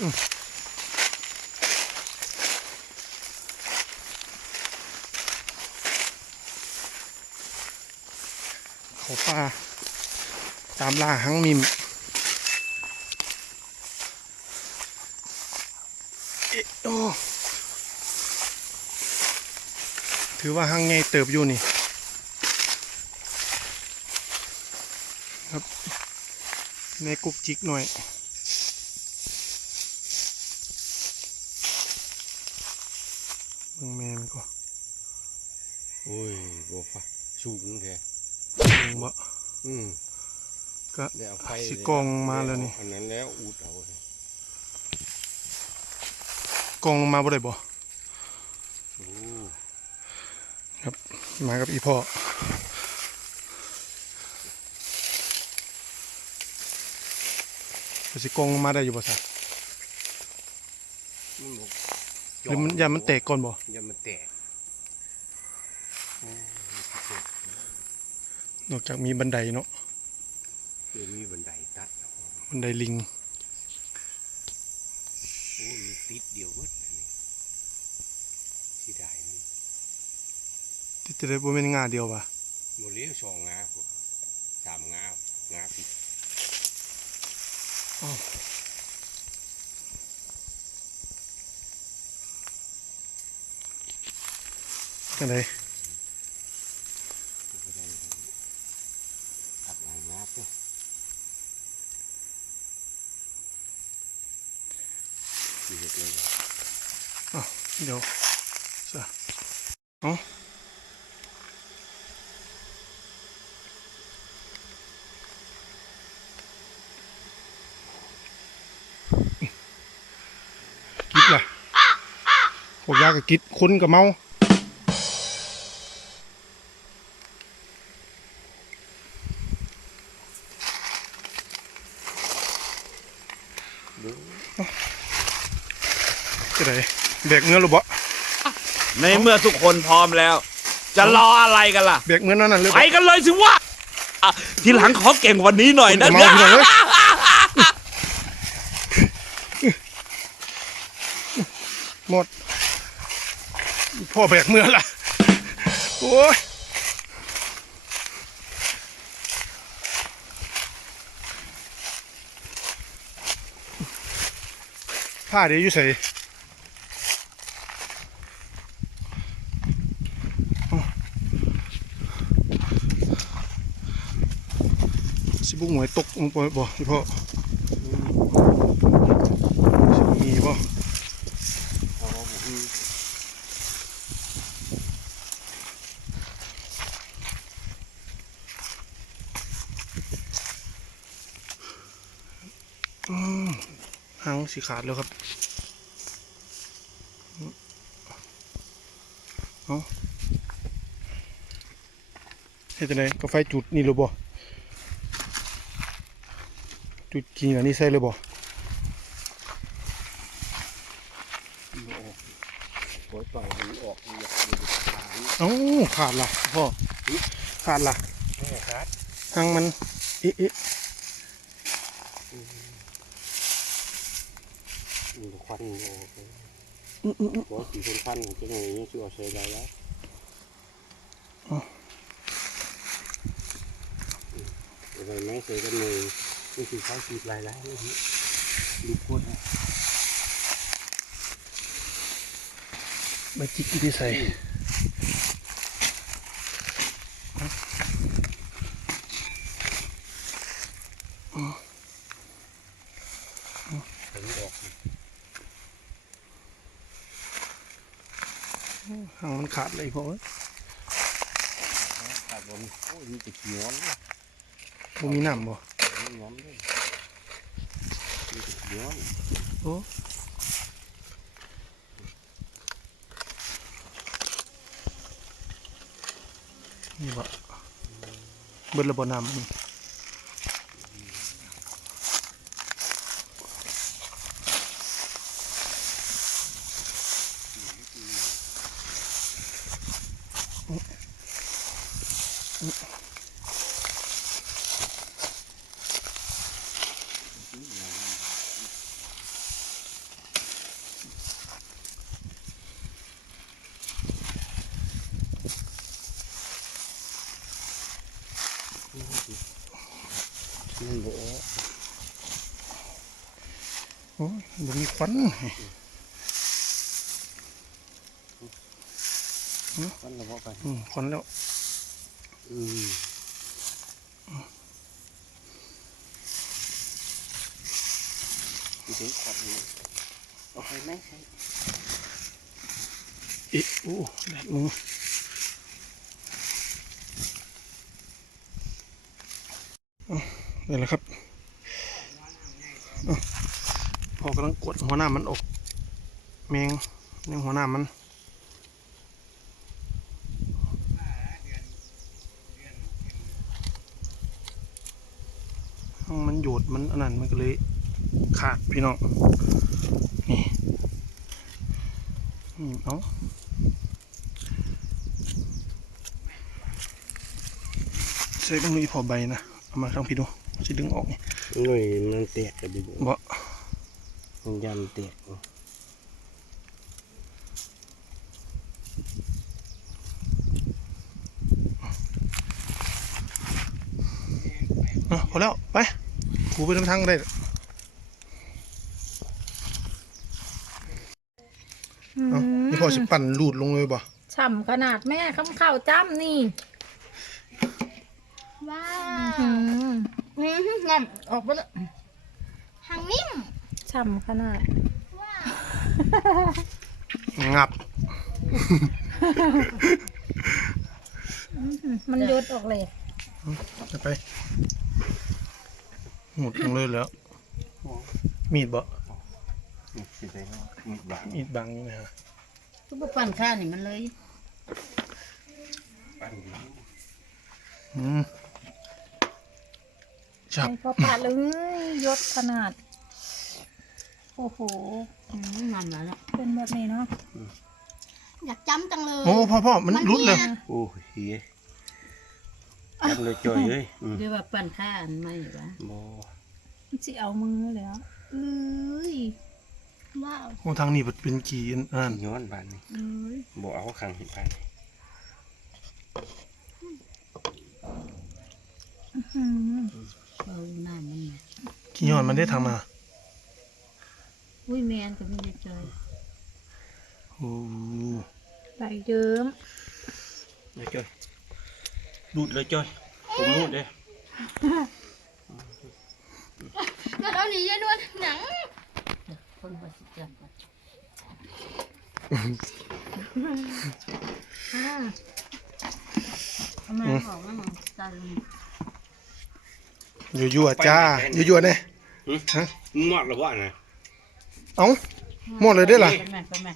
เขาป่า ตามล่าหังมิมเอ๊ะโอ้ถือว่าหังไงเติบอยู่นี่ครับในกุกจิกหน่อย เบิ่งแม่มันก็โอ้ยบัวฟ้าสูงแท้เบิ่งบ่อืมก็ได้เอาไฟสิกองมาแล้วนี่อันนั้นแล้วอุดเอาเลยกองลงมาบ่ได้บ่โอ้มากับอีพ่อก็สิกองลงมาได้อยู่บ่ซะมันบอก หรือมันยามมันแตกก่อนบ่ยามันแตกโอ้ยนอกจากมีบันไดเนาะเดี๋ยวมีบันไดตัดบันไดลิงโอ้ยมีติดเดียวเบิดอันนี้สิได้มันที่จะได้บ่แม่นงาเดียวว่ะโมเลี้ยวสองงาพวกสามงางาผิด จังไดก็ได้ตัดหลายงาตัวสิเฮ็ดเลยเดี๋ยวซะเอ้ากิดล่ะพวกยาก็กิดคนก็เมา ดู จะ ได้แบกเงินหรือบ่ในเมื่อทุกคนพร้อมแล้ว จะรออะไรกันล่ะแบกเงินนั่นน่ะเลยไปกันเลยสิวะอะทีหลังขอเก่งกวันนี้หน่อยนะเมาพี่น้องเอ้ยหมด พ่อแบกเมื่อล่ะโอ้ยผ้าเดี๋ยวอยู่ใส่ สิบุกหวยตกลงไปบ่พี่พ่อสิมีบ่เอาบ่มีหางสีขาดแล้วครับเอาเฮ็ดจังไดก็ไฟจุดนี่เลยบ่ จุดจริงอันนี้ใส่เลยบ่บ่ออกปล่อยปล่อยให้มันออกมันอยากมันอยากขาดเอ้าขาดล่ะพ่อขาดล่ะแม่ครับหางมันเอ๊ะเอ๊ะมีควันออกอื้ออื้ออื้อบอกสีคนควันจะไงยังชื่อว่าใช้ได้แล้วอะไรไหมใส่กันเลย นี่คือเขาสีบลายแล้วนี่ดูโคตรมาจิกอีที่ใส่ผมออกหางมันขาดเลยพ่อขาดบนโอ้ยมีแต่ขี้งอนบ่มีน้ำบ่ มีงอนด้วยมีแต่ขี้งอนโอ้นี่บ่เบิดระบ่น้ำ บ่โอ้ยบ่มีควันควันแล้วบ่ไปควันแล้วอืมดูควันเลยโอเคไหมเอ๊ะโอ้แดดมึง นี่แหละครับพอกำลังกดหัวหน้ามันออก แมงนี่หัวหน้ามันมันโยดมันอันนั้นมันก็เลยขาดพี่น้อง นี่อืมเอาใส่ตรงนี้พอใบนะ เอามาข้างพี่ดู จะดึงออกนี่หน่วยมันแตกกันดิบ่มันยันแตกอะพอแล้ว ไปกูไปทางทางก็ได้เอานี่พอสิปั่นลูดลงเลยบ่ฉ่ำขนาดแม่ข้ามข้าวจ้ำนี่ ว้า อืวมนี่งับออกไปแล้วหางนิ่มฉ่ำขนาดว้าวงับ มันยดออกเลย จะไปหมดลงเลยแล้ว มีดบ่มีสิได้มีบางมีดบังอยู่ไหมฮะทุบปั่นข้านี่มันเลยปั้นอยู่ อืมจับไอ้พอปาดเลยยดขนาด โอ้โห อืมมันมาแล้วเป็นแบบนี้เนาะอยากจำจังเลยโอ้พ่อพ่อมันรุดเลย โอ้ยเฮียจับเลยจ่อยเลยอืมเดี๋ยวว่าปั่นข้าอันไม่วะบ่สิเอามือเลยเหรอเอ้ยว้าวโอ้ทางนี้เป็นกี่อันอันย้อนบานนี่เอ้ยบ่เอาขังเห็นบานนี่อืม เอาหน้ามันน่ะกี่ย้อนมันได้ทางมาอุ้ยแมนก็ไม่ได้จอยโอ้ไหลเยิ้ม เลยจ่อยรูดเลยจ่อยผมรูดเลยแล้วเอาหนียายนวลหนังคนบริจาคก่อนอ่าเอามาบอกว่ามันจั นยั่วยั่วๆจ้ายั่วยั่วๆเนี่ยหึฮะหมดแล้วบ่น่ะเอ้าหมดเลยได้อล่ะ เป็นแม่เป็นแม่